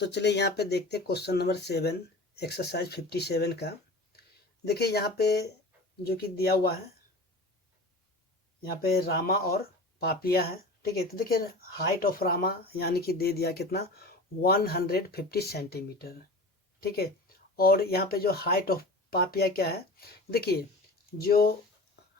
तो चलिए यहाँ पे देखते हैं क्वेश्चन नंबर 7 एक्सरसाइज 57 का। देखिए यहाँ पे जो कि दिया हुआ है, यहाँ पे रामा और पापिया है। ठीक है, तो देखिए हाइट ऑफ रामा यानी कि दे दिया कितना 150 सेंटीमीटर। ठीक है, और यहाँ पे जो हाइट ऑफ पापिया क्या है, देखिए जो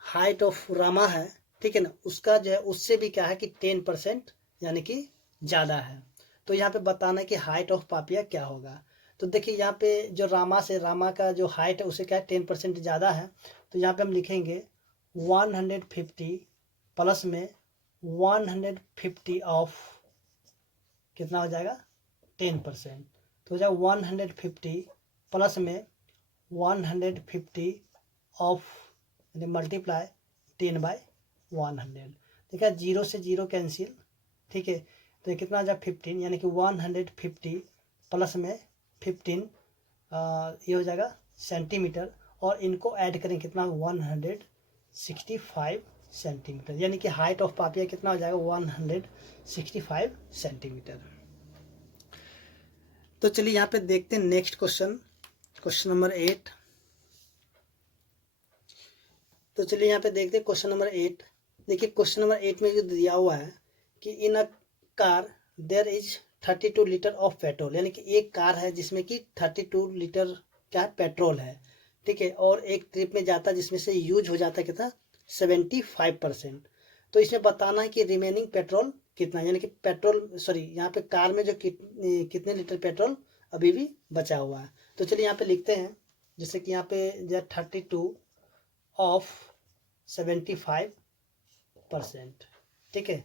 हाइट ऑफ रामा है, ठीक है ना, उसका जो है उससे भी क्या है कि 10% यानी कि ज़्यादा है। तो यहाँ पे बताना है कि हाइट ऑफ पापिया क्या होगा। तो देखिए यहाँ पे जो रामा का जो हाइट है उसे क्या है 10% ज़्यादा है। तो यहाँ पे हम लिखेंगे 150 प्लस में 150 ऑफ कितना हो जाएगा 10%। तो हो जाएगा 150 प्लस में 150 ऑफ यानी मल्टीप्लाई 10/100। देखा जीरो से जीरो कैंसिल। ठीक है, तो ये कितना आ जाए 15 यानी कि 150 प्लस में 15 ये हो जाएगा सेंटीमीटर, और इनको ऐड करें कितना 165 सेंटीमीटर, यानी कि हाइट ऑफ पापिया कितना हो जाएगा 165 सेंटीमीटर। तो चलिए यहाँ पे देखते हैं नेक्स्ट क्वेश्चन, क्वेश्चन नंबर 8। तो चलिए यहाँ पे देखते हैं क्वेश्चन नंबर 8। देखिए क्वेश्चन नंबर 8 में जो दिया हुआ है कि in a car there is 32 litre of petrol, यानी कि एक कार है जिसमें कि 32 लीटर क्या है पेट्रोल है। ठीक है, और एक ट्रिप में जाता है जिसमें से यूज हो जाता है कितना 75%। तो इसमें बताना है कि रिमेनिंग पेट्रोल कितना, यानी कि पेट्रोल सॉरी यहाँ पे कार में जो कितने लीटर पेट्रोल अभी भी बचा हुआ है। तो चलिए यहाँ पे लिखते हैं, जैसे कि यहाँ पे 32 ऑफ 75%। ठीक है,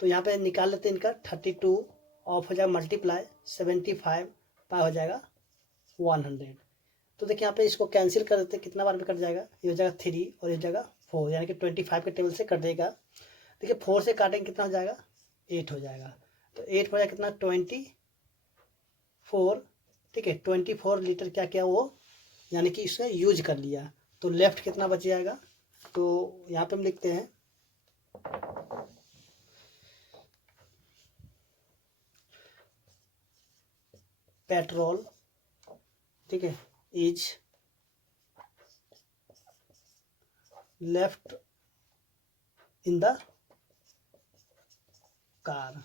तो यहाँ पे निकाल लेते हैं इनका 32 ऑफ हो जाएगा मल्टीप्लाई 75 पाई हो जाएगा 100। तो देखिए यहाँ पे इसको कैंसिल कर देते हैं, कितना बार में कट जाएगा, ये हो जाएगा 3 और ये हो जाएगा 4, यानी कि 25 के टेबल से कट देगा। देखिए 4 से काटेंगे कितना हो जाएगा 8 हो जाएगा। तो 8 हो जाएगा कितना 24। ठीक है, 24 लीटर क्या किया वो, यानी कि इसने यूज कर लिया। तो लेफ्ट कितना बच जाएगा, तो यहाँ पे हम लिखते हैं पेट्रोल, ठीक है, is left in the car.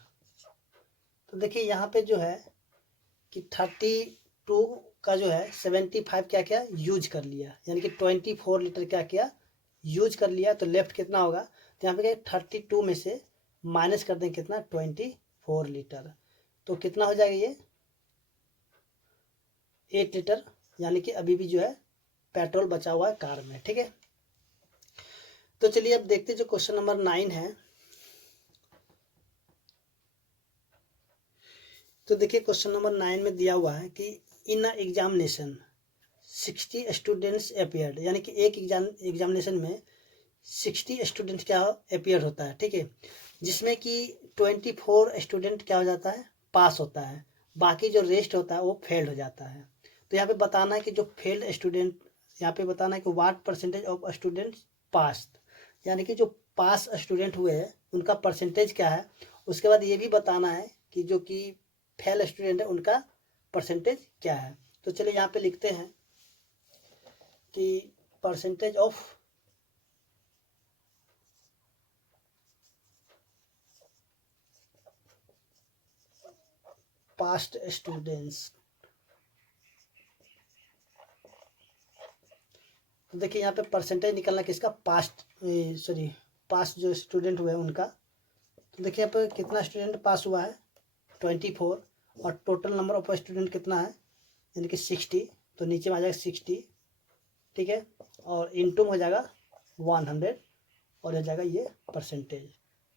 तो देखिए यहाँ पे जो है कि 32 का जो है 75 क्या क्या यूज कर लिया, यानी कि 24 लीटर क्या किया यूज कर लिया। तो लेफ्ट कितना होगा, तो यहाँ पे क्या 32 में से माइनस कर दें कितना 24 लीटर, तो कितना हो जाएगा ये 8 लीटर, यानी कि अभी भी जो है पेट्रोल बचा हुआ है कार में। ठीक है, तो चलिए अब देखते हैं जो क्वेश्चन नंबर 9 है। तो देखिए क्वेश्चन नंबर 9 में दिया हुआ है कि in a examination 60 students appeared, यानी कि एक एग्जामिनेशन में 60 स्टूडेंट क्या अपियर होता है। ठीक है, जिसमें कि 24 स्टूडेंट क्या हो जाता है पास होता है, बाकी जो रेस्ट होता है वो फेल हो जाता है। तो यहाँ पे बताना है कि जो फेल्ड स्टूडेंट, यहाँ पे बताना है कि what percentage of students pass, यानी कि जो पास स्टूडेंट हुए हैं उनका परसेंटेज क्या है। उसके बाद ये भी बताना है कि जो कि फेल स्टूडेंट है उनका परसेंटेज क्या है। तो चलिए यहाँ पे लिखते हैं कि परसेंटेज ऑफ पास्ट स्टूडेंट्स। तो देखिए यहाँ पे परसेंटेज निकलना किसका पास्ट सॉरी पास्ट जो स्टूडेंट हुए हैं उनका। तो देखिए यहाँ पे कितना स्टूडेंट पास हुआ है 24, और टोटल नंबर ऑफ स्टूडेंट कितना है यानी कि 60, तो नीचे में आ जाएगा 60। ठीक है, और इनटू में हो जाएगा 100, और हो जाएगा ये परसेंटेज।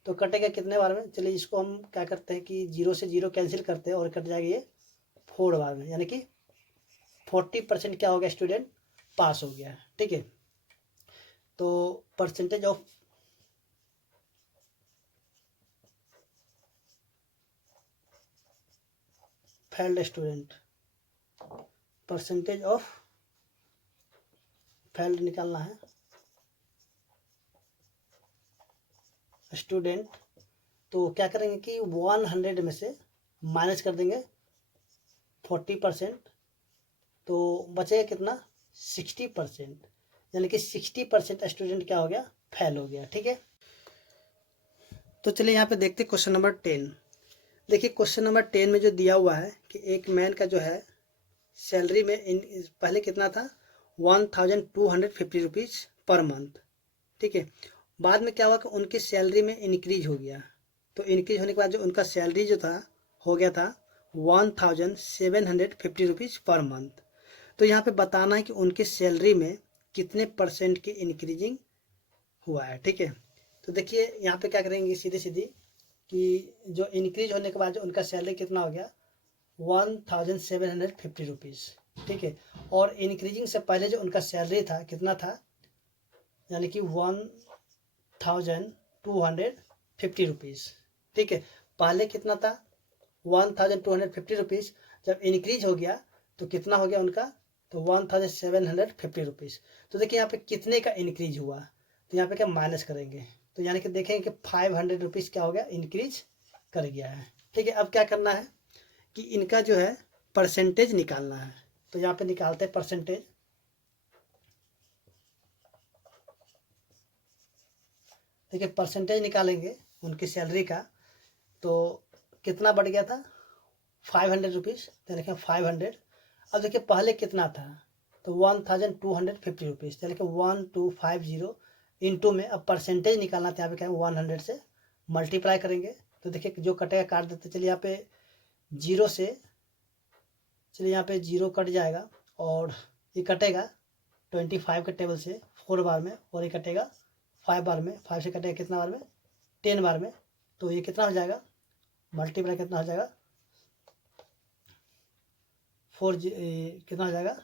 तो कटेगा कितने बार में, चलिए इसको हम क्या करते हैं कि जीरो से जीरो कैंसिल करते हैं और कट जाएगा ये 4 बार में, यानी कि 40% क्या हो गया स्टूडेंट पास हो गया। ठीक है, तो percentage of failed student, percentage of failed निकालना है स्टूडेंट। तो क्या करेंगे कि 100 में से माइनस कर देंगे 40%, तो बचेगा कितना 60%, यानी कि 60% स्टूडेंट क्या हो गया, फेल हो गया। ठीक है, तो चलिए यहाँ पे देखते हैं क्वेश्चन नंबर 10। देखिए क्वेश्चन नंबर 10 में जो दिया हुआ है कि एक मैन का जो है सैलरी में पहले कितना था 1250 रुपीज़ पर मंथ। ठीक है, बाद में क्या हुआ कि उनकी सैलरी में इंक्रीज हो गया, तो इंक्रीज होने के बाद जो उनका सैलरी जो था हो गया था 1750 रुपीज़ पर मंथ। तो यहाँ पे बताना है कि उनकी सैलरी में कितने परसेंट की इंक्रीजिंग हुआ है। ठीक है, तो देखिए यहाँ पे क्या करेंगे सीधे सीधी कि जो इंक्रीज होने के बाद जो उनका सैलरी कितना हो गया 1750 रुपीज़। ठीक है, और इंक्रीजिंग से पहले जो उनका सैलरी था कितना था, यानी कि 1250 रुपीज़। ठीक है, पहले कितना था 1250 रुपीज़, जब इंक्रीज हो गया तो कितना हो गया उनका, तो 1750 रुपीज़। तो देखिए यहाँ पे कितने का इंक्रीज हुआ, तो यहाँ पे क्या माइनस करेंगे, तो यानी कि देखेंगे कि 500 रुपीज़ क्या हो गया, इंक्रीज कर गया है। ठीक है, अब क्या करना है कि इनका जो है परसेंटेज निकालना है, तो यहाँ पे निकालते हैं परसेंटेज। देखिए परसेंटेज निकालेंगे उनकी सैलरी का, तो कितना बढ़ गया था 500 रुपीज़, तो लिखें 500। अब देखिए पहले कितना था, तो 1250 रुपीज़, तो लिखें 1250 इंटू में, अब परसेंटेज निकालना था, यहाँ पे क्या 100 से मल्टीप्लाई करेंगे, तो देखिए जो कटेगा काट देते, चलिए यहाँ पे जीरो से, चलिए यहाँ पे जीरो कट जाएगा और ये कटेगा 25 के टेबल से 4 बार में, और ये कटेगा 5 बार में, 5 से कटेगा कितना बार में 10 बार में, तो ये कितना हो जाएगा मल्टीप्लाई कितना हो जाएगा कितना हो जाएगा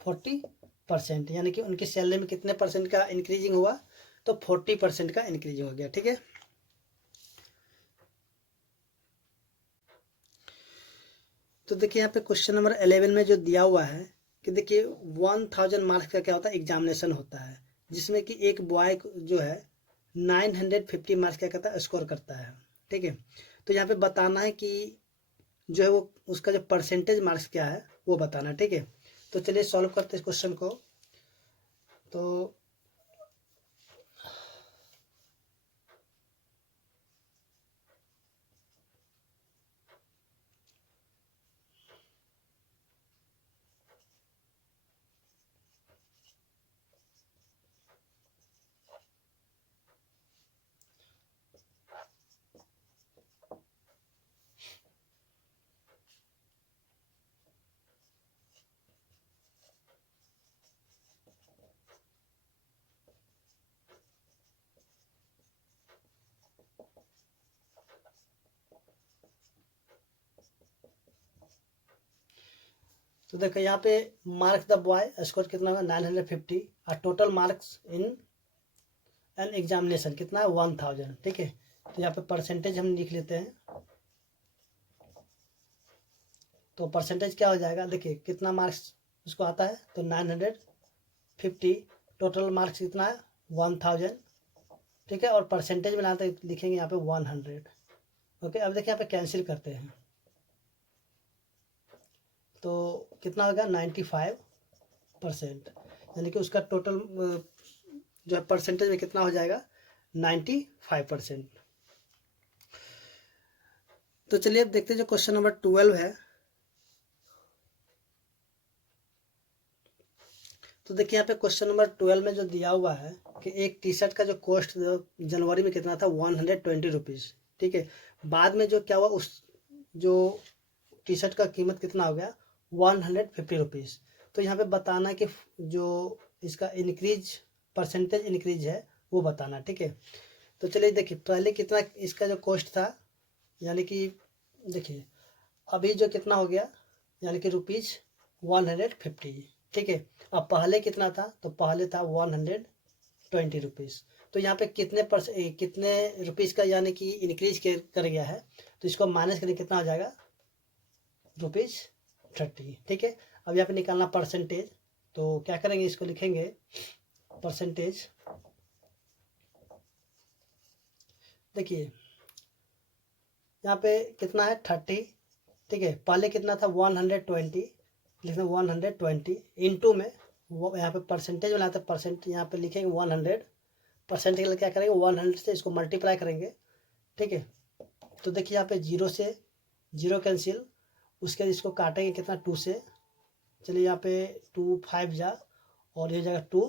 40%, यानी कि उनकी सैलरी में कितने परसेंट का इंक्रीजिंग हुआ, तो 40% का इंक्रीज हो गया। ठीक है, तो देखिए यहाँ पे क्वेश्चन नंबर 11 में जो दिया हुआ है कि देखिए 1000 मार्क्स का क्या होता है एग्जामिनेशन होता है, जिसमें कि एक बॉय जो है 950 मार्क्स क्या करता है स्कोर करता है। ठीक है, तो यहाँ पे बताना है कि जो है वो उसका जो परसेंटेज मार्क्स क्या है वो बताना है। ठीक है, तो चलिए सॉल्व करते हैं इस क्वेश्चन को। तो देखो यहाँ पे मार्क्स द बॉय स्कोर कितना होगा 950 और total marks in an examination कितना है 1000। ठीक है, तो यहाँ पे परसेंटेज हम लिख लेते हैं, तो परसेंटेज क्या हो जाएगा, देखिए कितना मार्क्स उसको आता है, तो 950, टोटल मार्क्स कितना है 1000। ठीक है, और परसेंटेज बनाते लिखेंगे यहाँ पे 100। ओके, अब देखिए यहाँ पे कैंसिल करते हैं, तो कितना होगा 95%, यानी कि उसका टोटल जो है परसेंटेज में कितना हो जाएगा 95%। तो चलिए अब देखते हैं जो क्वेश्चन नंबर 12 है। तो देखिए यहाँ पे क्वेश्चन नंबर 12 में जो दिया हुआ है कि एक टी शर्ट का जो कॉस्ट जनवरी में कितना था 120 रुपीज़। ठीक है, बाद में जो क्या हुआ उस जो टी शर्ट का कीमत कितना हो गया 150 रुपीज़। तो यहाँ पे बताना है कि जो इसका इंक्रीज परसेंटेज इंक्रीज है वो बताना। ठीक है, तो चलिए देखिए पहले कितना इसका जो कॉस्ट था, यानी कि देखिए अभी जो कितना हो गया, यानी कि ₹150। ठीक है, अब पहले कितना था, तो पहले था 120 रुपीज़। तो यहाँ पे कितने रुपीज़ का यानी कि इंक्रीज कर गया है, तो इसको माइनस करें कितना हो जाएगा ₹30। ठीक है, अब यहाँ पे निकालना परसेंटेज, तो क्या करेंगे इसको लिखेंगे परसेंटेज। देखिए यहाँ पे कितना है 30, ठीक है। पहले कितना था 120, लिखना 120 इंटू में वो यहाँ पे परसेंटेज बनाते हैं, परसेंट यहाँ पे लिखेंगे 100, परसेंट के लिए क्या करेंगे 100 से इसको मल्टीप्लाई करेंगे। ठीक है, तो देखिए यहाँ पे 0 से 0 कैंसिल, उसके बाद इसको काटेंगे कितना 2 से, चलिए यहाँ पे 2 5 जा और ये जाएगा 2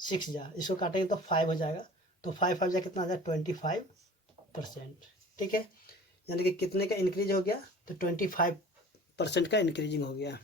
6 जा, इसको काटेंगे तो 5 हो जाएगा, तो 5 5 जा कितना आ जाएगा 25%। ठीक है, यानी कि कितने का इंक्रीज हो गया, तो 25% का इंक्रीजिंग हो गया।